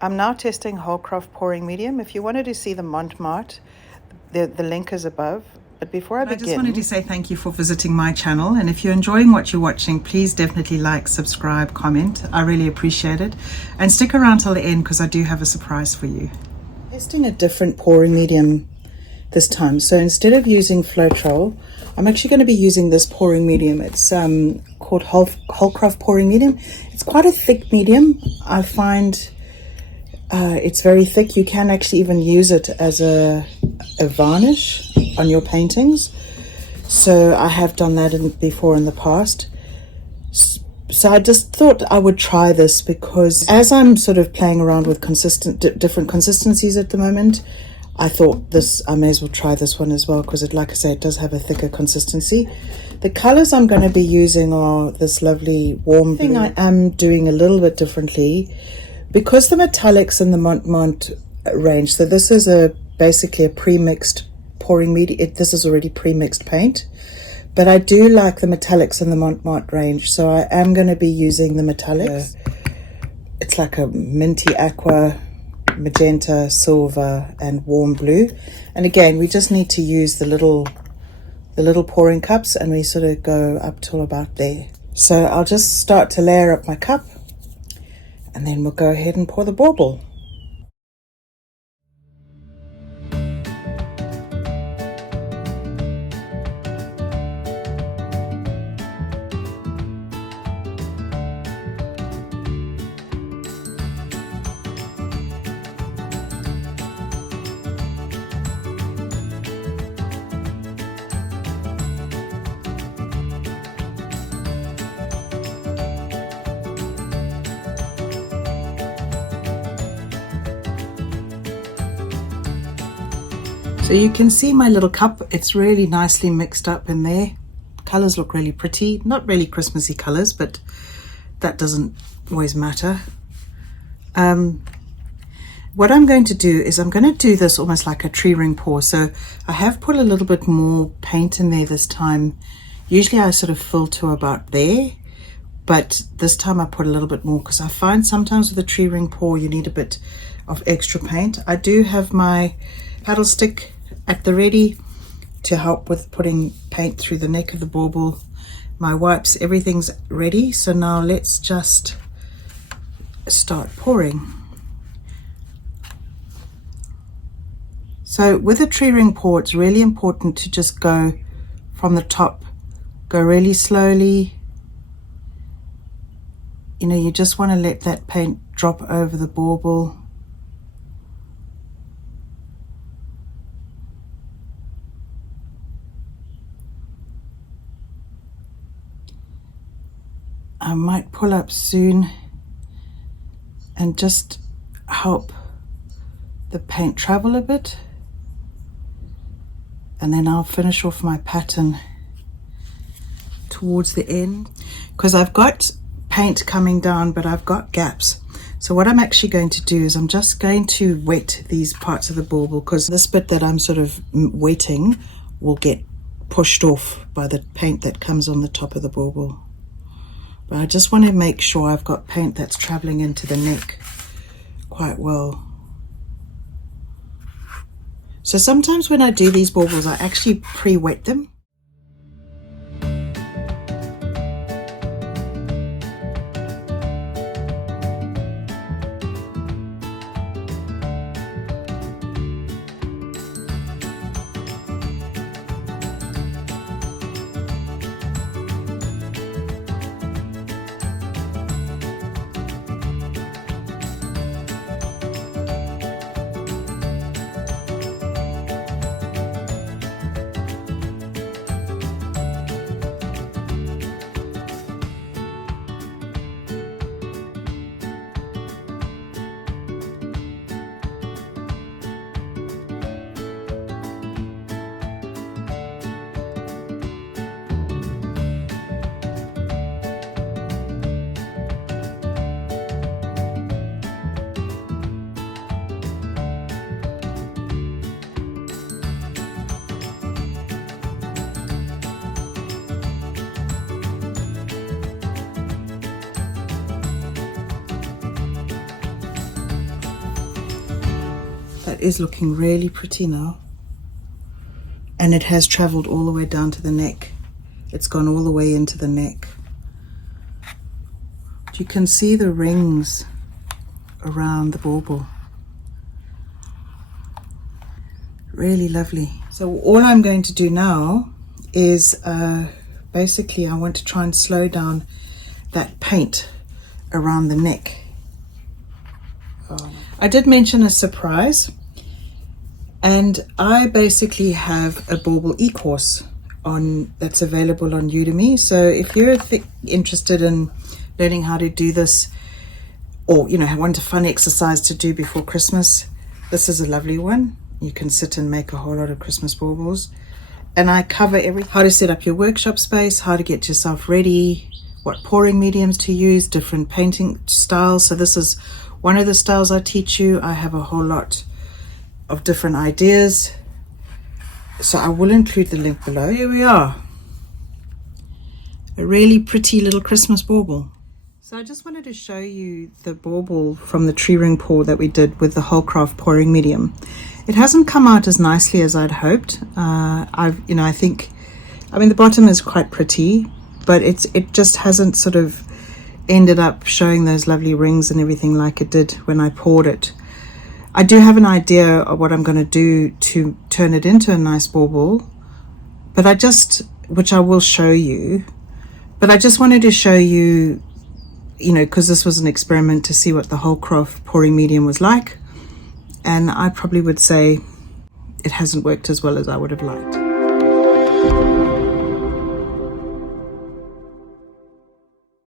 I'm now testing Holcroft pouring medium. If you wanted to see the Monte Mart, the link is above. But before I begin, I just wanted to say thank you for visiting my channel, and if you're enjoying what you're watching, please definitely like, subscribe, comment. I really appreciate it, and stick around till the end because I do have a surprise for you. Testing a different pouring medium this time. So instead of using Floetrol, I'm actually going to be using this pouring medium. It's called Holcroft pouring medium. It's quite a thick medium. I find it's very thick. You can actually even use it as a varnish on your paintings. So I have done that before in the past. So I just thought I would try this because as I'm sort of playing around with different consistencies at the moment, I thought I may as well try this one as well because like I say, it does have a thicker consistency. The colors I'm going to be using are this lovely warm blue. I am doing a little bit differently because the metallics in the Monte Mart range. So this is basically a pre-mixed pouring medium. This is already pre-mixed paint, but I do like the metallics in the Monte Mart range. So I am going to be using the metallics. It's like a minty aqua, magenta, silver, and warm blue. And again, we just need to use the little pouring cups, and we sort of go up till about there. So I'll just start to layer up my cup, and then we'll go ahead and pour the bauble. So you can see my little cup, it's really nicely mixed up in there. Colors look really pretty, not really Christmassy colors, but that doesn't always matter. What I'm going to do is I'm going to do this almost like a tree ring pour. So I have put a little bit more paint in there this time. Usually I sort of fill to about there, but this time I put a little bit more because I find sometimes with a tree ring pour you need a bit of extra paint. I do have my paddle stick at the ready to help with putting paint through the neck of the bauble. My wipes, everything's ready. So now let's just start pouring. So with a tree ring pour, it's really important to just go from the top, go really slowly. You know, you just want to let that paint drop over the bauble. I might pull up soon and just help the paint travel a bit, and then I'll finish off my pattern towards the end because I've got paint coming down but I've got gaps. So what I'm actually going to do is I'm just going to wet these parts of the bauble because this bit that I'm sort of wetting will get pushed off by the paint that comes on the top of the bauble. But I just want to make sure I've got paint that's traveling into the neck quite well. So sometimes when I do these baubles, I actually pre-wet them. That is looking really pretty now. And it has traveled all the way down to the neck. It's gone all the way into the neck. You can see the rings around the bauble. Really lovely. So all I'm going to do now is basically I want to try and slow down that paint around the neck. I did mention a surprise, and I basically have a bauble e-course on that's available on Udemy. So if you're interested in learning how to do this, or you know, want a fun exercise to do before Christmas, this is a lovely one. You can sit and make a whole lot of Christmas baubles, and I cover how to set up your workshop space, how to get yourself ready, what pouring mediums to use, different painting styles. So this is one of the styles I teach you. I have a whole lot of different ideas, so I will include the link below. Here we are, a really pretty little Christmas bauble. So I just wanted to show you the bauble from the tree ring pour that we did with the Holcroft pouring medium. It hasn't come out as nicely as I'd hoped. I think the bottom is quite pretty, but it just hasn't sort of ended up showing those lovely rings and everything like it did when I poured it. I do have an idea of what I'm going to do to turn it into a nice bauble, but which I will show you, but I just wanted to show you, because this was an experiment to see what the Holcroft pouring medium was like, and I probably would say it hasn't worked as well as I would have liked.